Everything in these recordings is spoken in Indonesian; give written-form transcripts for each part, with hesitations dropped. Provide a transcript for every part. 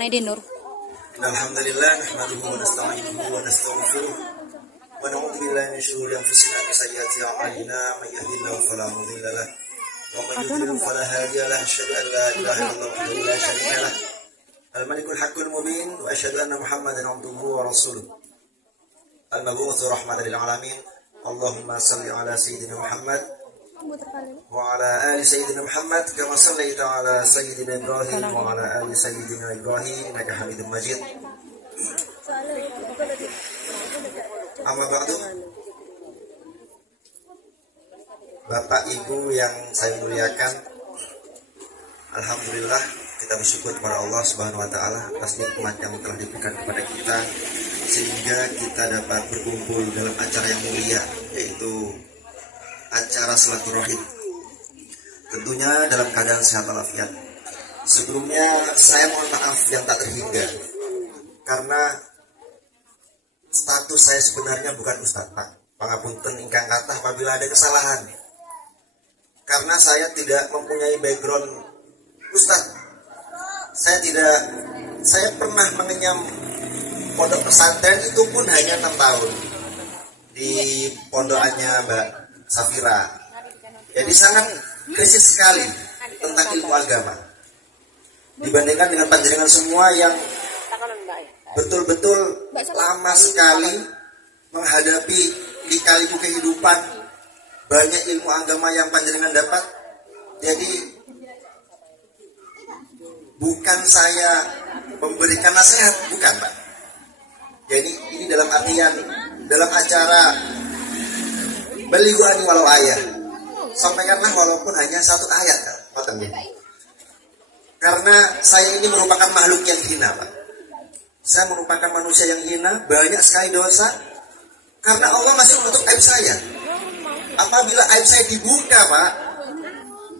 Naidin Nur. Alhamdulillah nahmaduhu wa nasta'inuhu wa nastaghfiruh wa na'udzu billahi min shururi anfusina wa sayyiati a'malina may yahdihillahu fala mudilla lahu wa may yudlil fala hadiya lahu asyhadu an la ilaha illallah wahdahu la syarika lahu al-malikul haqqul mubin wa asyhadu anna muhammadan 'abduhu wa rasuluh al-mab'uts rahmatan lil alamin. Allahumma shalli ala sayyidina Muhammad wa ala ali sayyidina Muhammad kama shallaita ala sayyidina Ibrahim wa ala ali sayyidina Ibrahim innaka Hamidum Majid. Amma ba'du. Bapak Ibu yang saya muliakan, alhamdulillah kita bersyukur kepada Allah Subhanahu wa taala atas nikmat yang telah diberikan kepada kita sehingga kita dapat berkumpul dalam acara yang mulia, yaitu acara silaturahim. Tentunya dalam keadaan sehat walafiat. Sebelumnya saya mohon maaf yang tak terhingga, karena status saya sebenarnya bukan Ustadz Pak. Pangapunten ingkang kathah apabila ada kesalahan. Karena saya tidak mempunyai background Ustadz. Saya pernah mengenyam pondok pesantren, itu pun hanya 6 tahun di pondokannya Mbak Safira. Jadi sangat krisis sekali tentang ilmu agama dibandingkan dengan panjenengan semua yang betul-betul lama sekali menghadapi lika-liku kehidupan, banyak ilmu agama yang panjenengan dapat. Jadi bukan saya memberikan nasihat, bukan Pak. Jadi ini dalam artian dalam acara belighuani walau ayat, sampaikanlah walaupun hanya 1 ayat Pak. Karena saya ini merupakan makhluk yang hina Pak. Saya merupakan manusia yang hina, banyak sekali dosa, karena Allah masih menutup aib saya. Apabila aib saya dibuka Pak,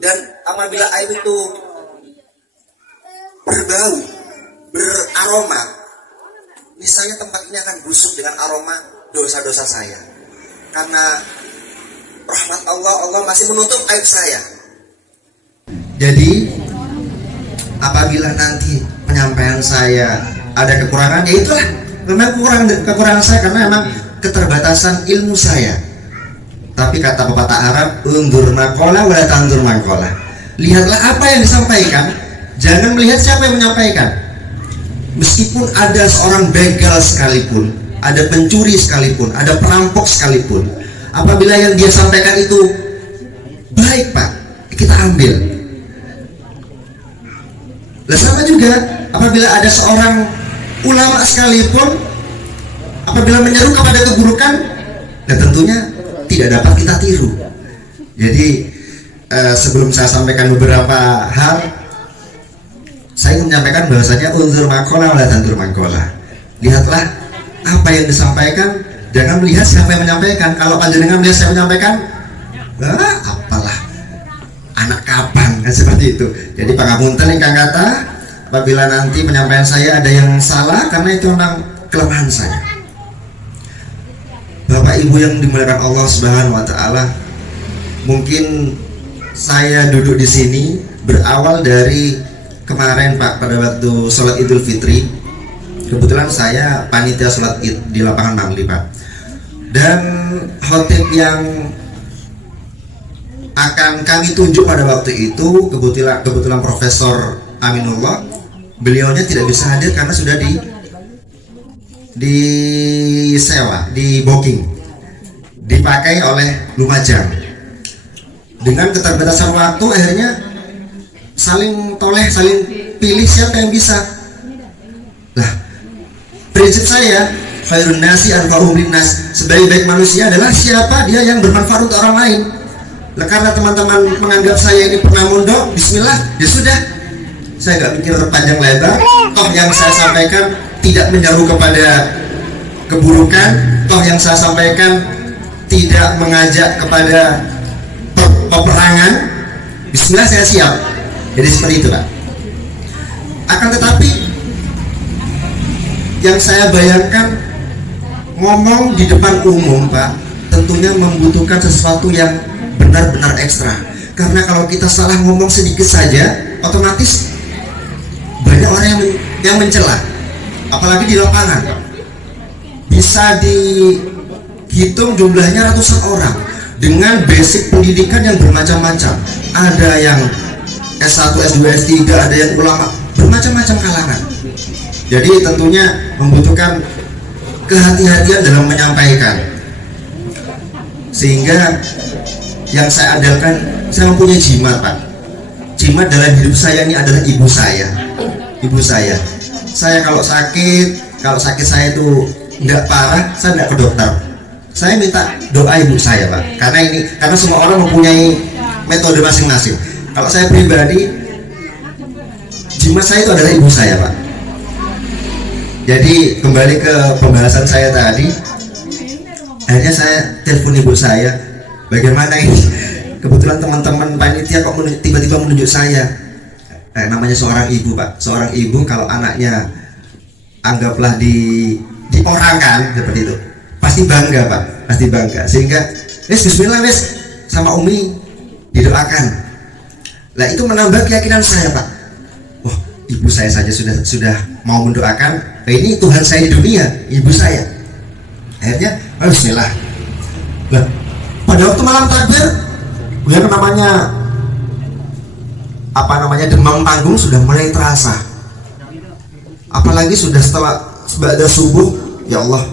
dan apabila aib itu berbau, beraroma, misalnya tempat ini akan busuk dengan aroma dosa-dosa saya. Karena rahmat Allah masih menutup aib saya. Jadi apabila nanti penyampaian saya ada kekurangan, ya itulah memang kekurangan saya, karena memang keterbatasan ilmu saya. Tapi kata pepatah Arab, undur makola wala tandur makola. Lihatlah apa yang disampaikan, jangan melihat siapa yang menyampaikan. Meskipun ada seorang begal sekalipun, ada pencuri sekalipun, ada perampok sekalipun, apabila yang dia sampaikan itu baik Pak, kita ambil. Nah, sama juga apabila ada seorang ulama sekalipun, apabila menyeru kepada keburukan, nah tentunya tidak dapat kita tiru. Jadi sebelum saya sampaikan beberapa hal, saya ingin menyampaikan bahwasanya unzur makola wala tandur makola. Lihatlah apa yang disampaikan, jangan melihat siapa yang menyampaikan. Kalau panjenengan melihat siapa yang menyampaikan, apalah anak kapan, kan seperti itu. Jadi pangapunten ingkang kata, apabila nanti penyampaian saya ada yang salah, karena itu memang kelemahan saya. Bapak Ibu yang dimuliakan Allah Subhanahu wa taala, mungkin saya duduk di sini berawal dari kemarin Pak, pada waktu sholat Idul Fitri. Kebetulan saya panitia sholat Id di lapangan Mangli Pak. Dan khotib yang akan kami tunjuk pada waktu itu kebetulan Profesor Aminullah. Beliaunya tidak bisa hadir karena sudah disewa, di booking, dipakai oleh Lumajang. Dengan keterbatasan waktu, akhirnya saling pilih siapa yang bisa. Nah, prinsip saya, khairun nasi anfa'uhum linnas, sebaik-baik manusia adalah siapa dia yang bermanfaat untuk orang lain. Nah, karena teman-teman menganggap saya ini pernah mondok, bismillah, ya sudah, saya nggak mikir panjang lebar. Toh yang saya sampaikan tidak menyeru kepada keburukan, toh yang saya sampaikan tidak mengajak kepada peperangan. Bismillah, saya siap. Jadi seperti itu Pak. Akan tetapi yang saya bayangkan, ngomong di depan umum Pak, tentunya membutuhkan sesuatu yang benar-benar ekstra. Karena kalau kita salah ngomong sedikit saja, otomatis banyak orang yang mencela, apalagi di lapangan. Bisa dihitung jumlahnya ratusan orang dengan basic pendidikan yang bermacam-macam. Ada yang S1, S2, S3, ada yang ulama, bermacam-macam kalangan. Jadi tentunya membutuhkan kehati-hatian dalam menyampaikan. Sehingga yang saya andalkan, saya mempunyai jimat, Pak. Jimat dalam hidup saya ini adalah ibu saya. Ibu saya. Saya kalau sakit saya itu nggak parah, saya nggak ke dokter. Saya minta doa ibu saya, Pak. Karena semua orang mempunyai metode masing-masing. Kalau saya pribadi, jimat saya itu adalah ibu saya, Pak. Jadi kembali ke pembahasan saya tadi, akhirnya saya telepon ibu saya. Bagaimana ini? Kebetulan teman-teman panitia kok tiba-tiba menunjuk saya. Namanya seorang ibu, Pak. Seorang ibu kalau anaknya anggaplah diorangkan seperti itu, pasti bangga, Pak. Pasti bangga. Sehingga bismillah sama Umi didoakan. Lah itu menambah keyakinan saya, Pak. Wah, ibu saya saja sudah mau mendoakan. Nah, ini Tuhan saya di dunia, ibu saya. Akhirnya bismillah. Lah, pada waktu malam takbir, yang namanya demam panggung sudah mulai terasa. Apalagi sudah setelah subuh, ya Allah,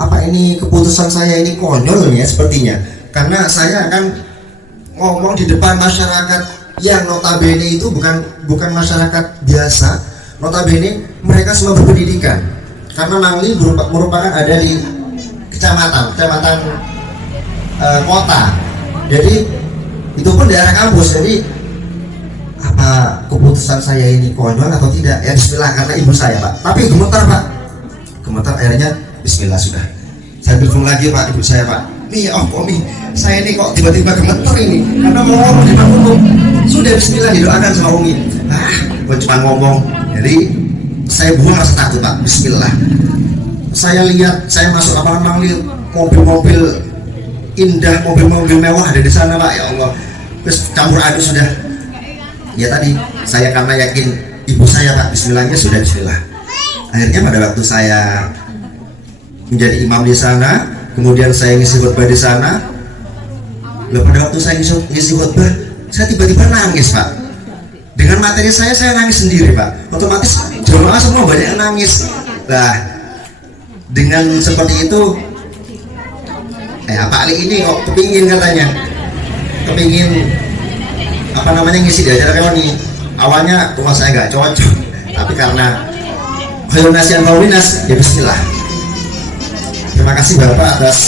apa ini keputusan saya ini konyol ya sepertinya. Karena saya akan ngomong di depan masyarakat yang notabene itu bukan masyarakat biasa. Notabene mereka semua berpendidikan. Karena Mangli merupakan ada di kecamatan kota. Jadi itu pun daerah kampus. Jadi apa keputusan saya ini konyol atau tidak? Ya bismillah, karena ibu saya, Pak. Tapi gemetar, Pak. Gemetar, akhirnya bismillah sudah. Saya telepon lagi, Pak, ibu saya, Pak. Nih, Umi, saya ini kok tiba-tiba gemetar ini karena mau ngomong di depan umum. Sudah bismillah, didoakan sama Umi. Gue cuma ngomong. Jadi saya buang rasa takut, Pak. Bismillah. Saya lihat, saya masuk lapangan Mangli, mobil-mobil indah, mobil-mobil mewah ada di sana, Pak. Ya Allah, terus campur aduk sudah. Ya tadi saya karena yakin ibu saya, Pak, bismillahnya sudah bismillah. Akhirnya pada waktu saya menjadi imam di sana, kemudian saya ngisi khutbah di sana. Lalu pada waktu saya ngisi khutbah, saya tiba-tiba nangis, Pak. Dengan materi saya nangis sendiri, Pak. Otomatis jemaah semua banyak yang nangis. Nah, dengan seperti itu, Pak Ali ini kok kepingin katanya, ngisi di acara reuni. Awalnya rumah saya nggak cocok, tapi karena khairunnasian kaulinas, ya bismillah. Terima kasih Bapak atas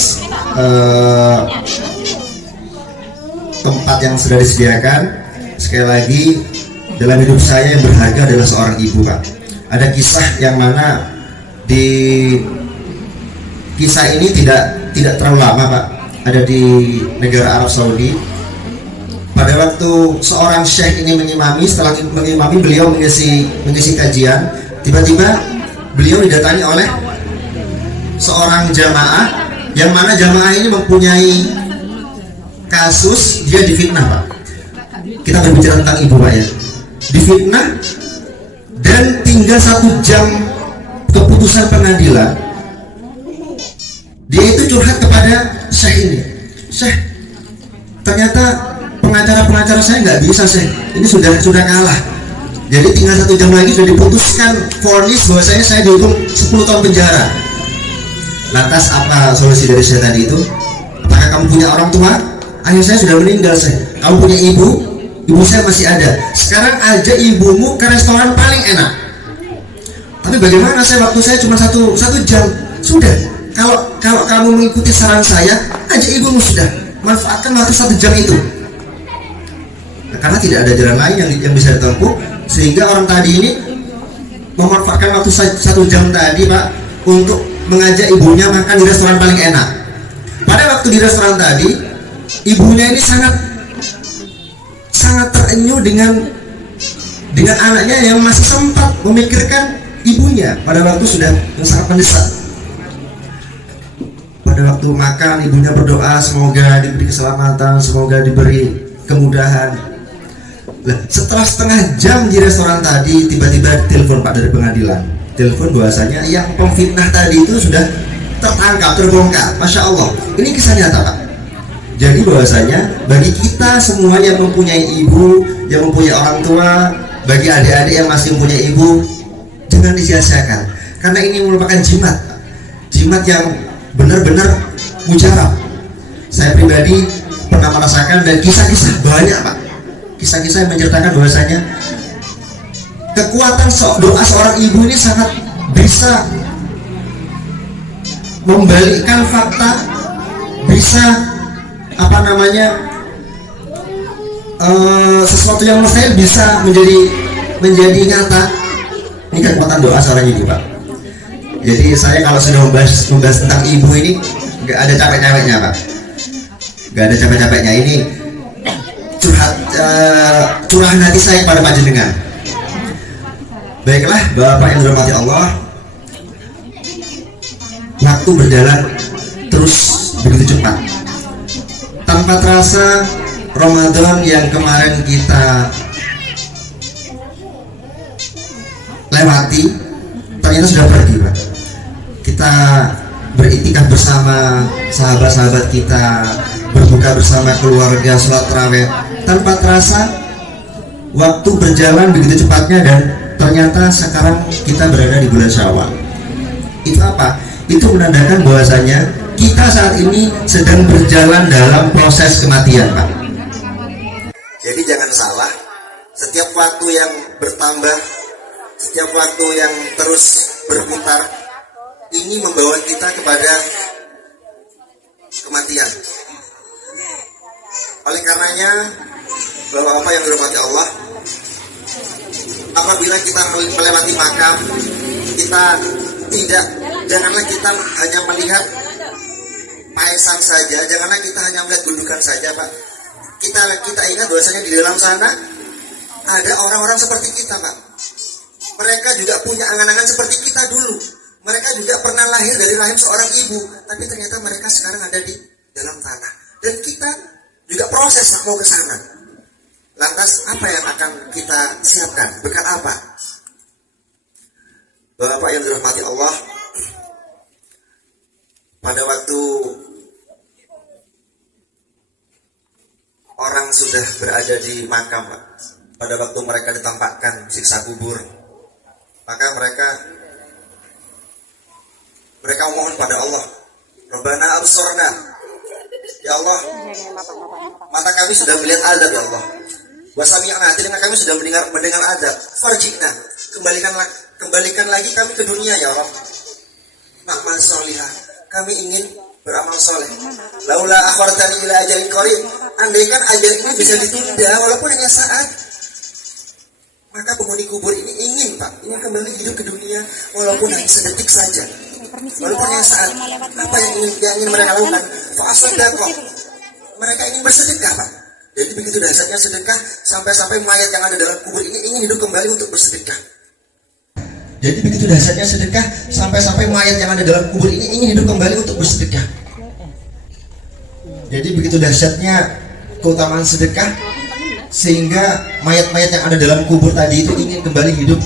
tempat yang sudah disediakan. Sekali lagi, dalam hidup saya yang berharga adalah seorang ibu, Pak. Ada kisah yang mana di kisah ini tidak terlalu lama, Pak. Ada di negara Arab Saudi. Pada waktu seorang syekh ini mengimami, setelah mengimami beliau mengisi kajian, tiba-tiba beliau didatangi oleh seorang jamaah, yang mana jamaah ini mempunyai kasus dia difitnah, Pak. Kita berbicara tentang ibu, Pak, ya. Difitnah dan tinggal 1 jam keputusan pengadilan. Dia itu curhat kepada syekh ini. Syekh, ternyata pengacara saya nggak bisa, Syekh. Ini sudah kalah. Jadi tinggal 1 jam lagi sudah diputuskan vonis bahwasanya saya dihukum 10 tahun penjara. Lantas apa solusi dari saya tadi itu? Apakah kamu punya orang tua? Ayah saya sudah meninggal, Syekh. Kamu punya ibu? Ibu saya masih ada. Sekarang aja ibumu ke restoran paling enak. Tapi bagaimana, saya waktu saya cuma satu jam. Sudah. Kalau kamu mengikuti saran saya, aja ibumu sudah. Manfaatkan waktu 1 jam itu. Nah, karena tidak ada jalan lain yang bisa ditempuh, sehingga orang tadi ini memanfaatkan waktu 1 jam tadi, Pak, untuk mengajak ibunya makan di restoran paling enak. Pada waktu di restoran tadi, ibunya ini sangat terenyuh dengan anaknya yang masih sempat memikirkan ibunya pada waktu sudah sangat mendesak. Pada waktu makan, ibunya berdoa semoga diberi keselamatan, semoga diberi kemudahan. Nah, setelah setengah jam di restoran tadi, tiba-tiba telepon Pak dari pengadilan. Telepon bahwasanya yang pemfitnah tadi itu sudah tertangkap, terbongkar. Masya Allah, ini kisah nyata Pak. Jadi bahwasanya bagi kita semua yang mempunyai ibu, yang mempunyai orang tua, bagi adik-adik yang masih mempunyai ibu, jangan disia-siakan. Karena ini merupakan jimat, jimat yang benar-benar mujarab. Saya pribadi pernah merasakan dan kisah-kisah banyak Pak. Kisah-kisah yang menceritakan bahwasanya kekuatan doa seorang ibu ini sangat bisa membalikkan fakta, bisa sesuatu yang mustahil bisa menjadi nyata. Ini kekuatan doa seorang ibu Pak. Jadi saya kalau sudah membahas tentang ibu ini nggak ada capek-capeknya Pak, nggak ada capek-capeknya. Ini curahan hati saya pada panjenengan. Baiklah Bapak yang dirahmati Allah, waktu berjalan terus begitu cepat. Tanpa terasa Ramadan yang kemarin kita lewati ternyata sudah pergi Pak. Kita beriktikaf bersama sahabat-sahabat kita, berbuka bersama keluarga, sholat tarawih. Tanpa terasa waktu berjalan begitu cepatnya dan ternyata sekarang kita berada di bulan Syawal. Itu apa? Itu menandakan bahwasanya kita saat ini sedang berjalan dalam proses kematian Pak. Jadi jangan salah, setiap waktu yang bertambah, setiap waktu yang terus berputar, ini membawa kita kepada kematian. Oleh karenanya, Bapak-bapak yang dirahmati Allah, apabila kita melewati makam, janganlah kita hanya melihat paesan saja, janganlah kita hanya melihat gundukan saja Pak. Kita ingat bahwasanya di dalam sana ada orang-orang seperti kita Pak. Mereka juga punya angan-angan seperti kita dulu. Mereka juga pernah lahir dari rahim seorang ibu, tapi ternyata mereka sekarang ada di dalam tanah. Dan kita juga proses mau ke sana. Lantas apa yang akan kita siapkan? Bekal apa? Bapak yang dirahmati Allah, pada waktu orang sudah berada di makam Pak, pada waktu mereka ditampakkan siksa kubur, maka mereka mohon pada Allah, Rabbana absorna, ya Allah, mata kami sudah melihat azab ya Allah, wasami'na, telinga kami sudah mendengar azab, farji'na, kembalikan lagi kami ke dunia ya Allah, na'mal sholihah, kami ingin beramal soleh. Laula akhartani ila ajalin qarib, andaikan ajal ini bisa ditunda walaupun hanya saat, maka penghuni kubur ini ingin Pak, ingin kembali hidup ke dunia walaupun hanya sedetik saja, walaupun hanya saat. Apa yang ingin mereka lakukan? Fa'asadaqah, mereka ingin bersedekah Pak. Jadi begitu dahsyatnya sedekah, sampai-sampai mayat yang ada dalam kubur ini ingin hidup kembali untuk bersedekah. Jadi begitu dahsyatnya sedekah, sampai-sampai mayat yang ada dalam kubur ini ingin hidup kembali untuk bersedekah. Jadi begitu dahsyatnya keutamaan sedekah, sehingga mayat-mayat yang ada dalam kubur tadi itu ingin kembali hidup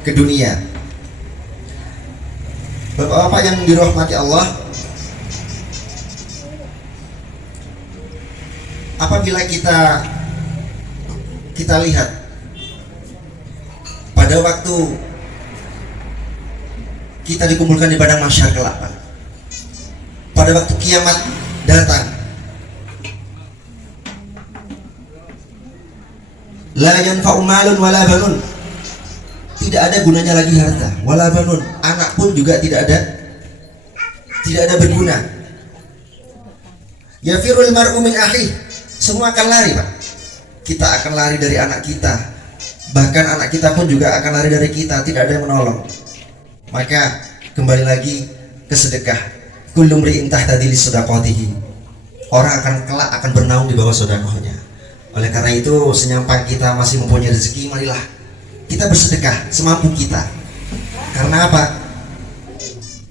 ke dunia. Bapak-bapak yang dirahmati Allah, apabila kita lihat pada waktu kita dikumpulkan di padang mahsyar kelak, pada waktu kiamat datang, la yanfa'u malun wala banun, tidak ada gunanya lagi harta, wala banun, anak pun juga tidak ada berguna. Yafirul mar'u min akhi, semua akan lari Pak. Kita akan lari dari anak kita, bahkan anak kita pun juga akan lari dari kita, tidak ada yang menolong. Maka kembali lagi ke sedekah. Kullu mri'in tahtadi li sedaqatihi, orang kelak akan bernaung di bawah sedekahnya. Oleh karena itu, senyampan kita masih mempunyai rezeki, marilah kita bersedekah semampu kita. Karena apa?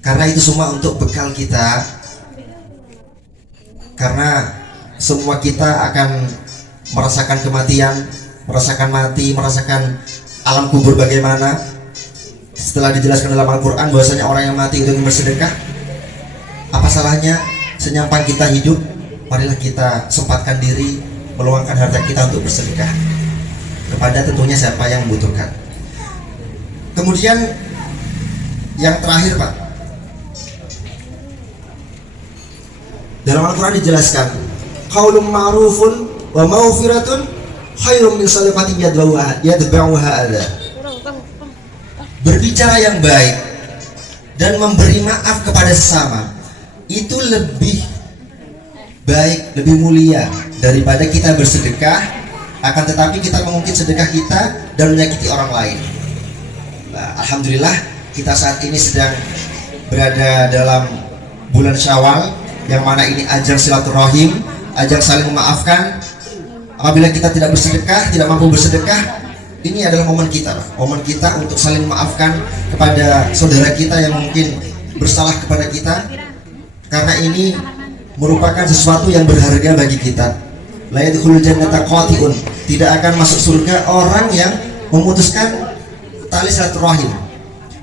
Karena itu semua untuk bekal kita. Karena semua kita akan merasakan kematian, merasakan mati, merasakan alam kubur bagaimana. Setelah dijelaskan dalam Al-Quran bahwasanya orang yang mati itu bersedekah, apa salahnya senyampang kita hidup, marilah kita sempatkan diri meluangkan harta kita untuk bersedekah kepada tentunya siapa yang membutuhkan. Kemudian yang terakhir Pak, dalam Al-Quran dijelaskan qaulun ma'rufun wa maghfiratun khairum min shadaqatin yatba'uha adha. Berbicara yang baik dan memberi maaf kepada sesama itu lebih baik, lebih mulia daripada kita bersedekah, akan tetapi kita mengungkit sedekah kita dan menyakiti orang lain. Nah, alhamdulillah kita saat ini sedang berada dalam bulan Syawal, yang mana ini ajang silaturahim, ajang saling memaafkan. Apabila kita tidak bersedekah, tidak mampu bersedekah, ini adalah momen kita, momen kita untuk saling memaafkan kepada saudara kita yang mungkin bersalah kepada kita, karena ini merupakan sesuatu yang berharga bagi kita. La yadkhulul jannata qati'un, tidak akan masuk surga orang yang memutuskan tali silaturahim.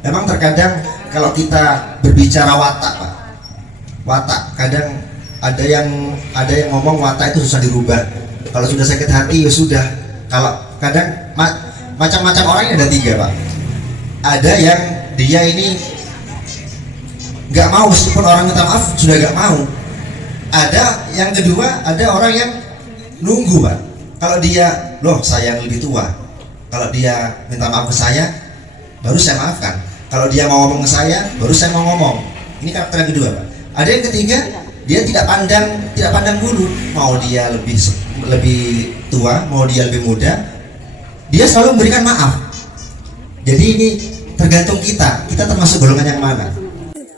Memang terkadang kalau kita berbicara watak Pak, watak kadang ada yang ngomong watak itu susah dirubah. Kalau sudah sakit hati ya sudah. Kalau kadang macam-macam orang ini ada tiga Pak. Ada yang dia ini nggak mau meskipun orang minta maaf sudah nggak mau. Ada yang kedua, ada orang yang nunggu Pak. Kalau dia, loh saya yang lebih tua, kalau dia minta maaf ke saya baru saya maafkan. Kalau dia mau ngomong ke saya baru saya mau ngomong. Ini karakter yang kedua Pak. Ada yang ketiga, dia tidak pandang bulu, mau dia lebih tua, mau dia lebih muda, dia selalu memberikan maaf. Jadi ini tergantung kita termasuk golongan yang mana.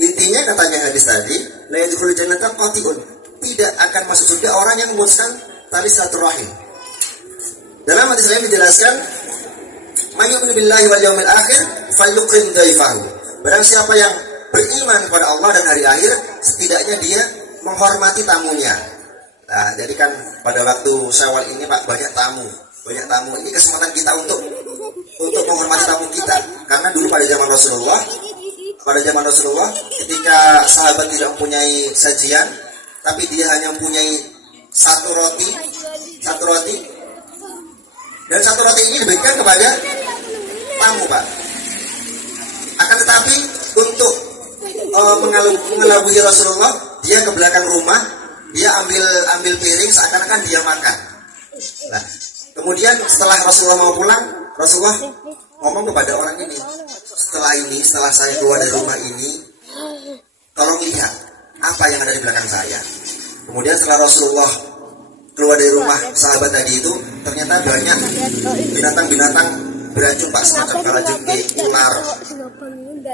Intinya katanya hadis tadi, la yadkhulul jannata qati'un, tidak akan masuk surga orang yang memutuskan tali silaturahim. Dalam hadis lain dijelaskan, may yu'minu billahi wal yawmil akhir falyukrim dhaifahu. Barang siapa yang beriman kepada Allah dan hari akhir, setidaknya dia menghormati tamunya. Nah, jadi kan pada waktu Syawal ini Pak, banyak tamu. Ini kesempatan kita untuk menghormati tamu kita. Karena dulu pada zaman Rasulullah, ketika sahabat tidak mempunyai sajian, tapi dia hanya mempunyai satu roti, dan satu roti ini diberikan kepada tamu Pak. Akan tetapi untuk mengelabui Rasulullah, dia ke belakang rumah, dia ambil piring seakan-akan dia makan. Nah, kemudian setelah Rasulullah mau pulang, Rasulullah ngomong kepada orang ini, setelah saya keluar dari rumah ini, tolong lihat apa yang ada di belakang saya. Kemudian setelah Rasulullah keluar dari rumah sahabat tadi itu, ternyata banyak binatang-binatang beracun Pak, semacam kalajengking, ular,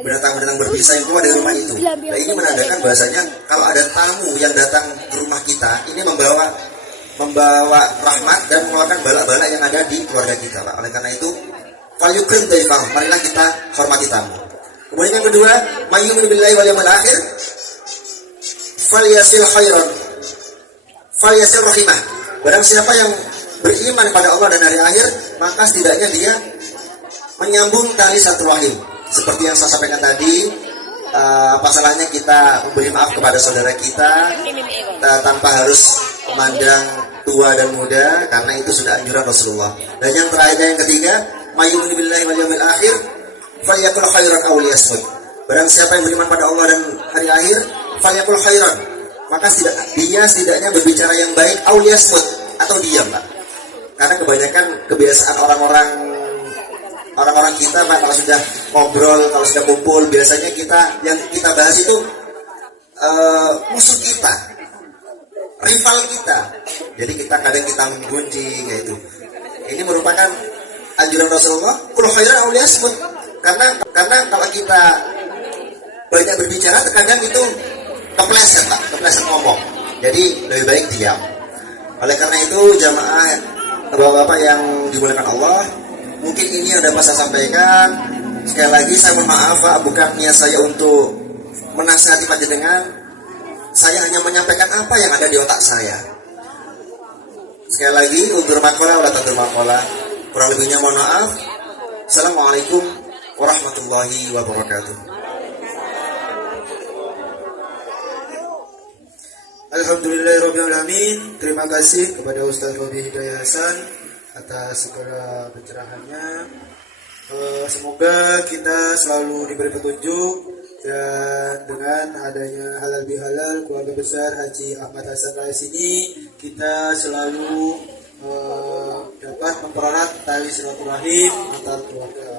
binatang-binatang berbisa yang keluar dari rumah itu. Nah, ini menandakan bahasanya kalau ada tamu yang datang ke rumah kita, ini membawa rahmat dan mengeluarkan bala-bala yang ada di keluarga kita Pak. Oleh karena itu, falyukrim dhaifahu, marilah kita hormati tamu. Kemudian yang kedua, may yu'minu billahi wal yawmil akhir falyasil khairan falyasil rahimah. Barang siapa yang beriman pada Allah dan hari akhir, maka setidaknya dia menyambung tali silaturahim. Seperti yang saya sampaikan tadi, apa salahnya kita memberi maaf kepada saudara kita tanpa harus memandang tua dan muda, karena itu sudah anjuran Rasulullah. Dan yang terakhir, yang ketiga, may yu'minu billahi wal yawmil akhir falyakul khairan aw liyasmut. Barang siapa yang beriman pada Allah dan hari akhir, falyakul khairan, maka dia setidaknya berbicara yang baik, aw liyasmut, atau diam Pak. Karena kebanyakan kebiasaan orang-orang kita Pak, kalau sudah ngobrol, kalau sudah kumpul, biasanya yang kita bahas itu musuh kita, rival kita. Jadi kadang kita menggunjing, yaitu ini merupakan anjuran Rasulullah, kul khairan aw liyasmut. Karena kalau kita banyak berbicara, terkadang itu kepleset Pak, kepleset ngomong. Jadi lebih baik diam. Oleh karena itu, jamaah bapak-bapak yang dimuliakan Allah, mungkin ini yang dapat saya sampaikan. Sekali lagi saya mohon maaf Pak, bukan niat saya untuk menasihati panjenengan. Saya hanya menyampaikan apa yang ada di otak saya. Sekali lagi, undur makola wala tandur makola. Kurang lebihnya mohon maaf. Assalamualaikum warahmatullahi wabarakatuh. Alhamdulillahirrahmanirrahim. Terima kasih kepada Ustaz Robi Hidayah Hasan atas segala pencerahannya. Semoga kita selalu diberi petunjuk, dan dengan adanya halal bihalal keluarga besar Haji Ahmad Hasan Rais ini, kita selalu dapat mempererat tali silaturahim antar keluarga.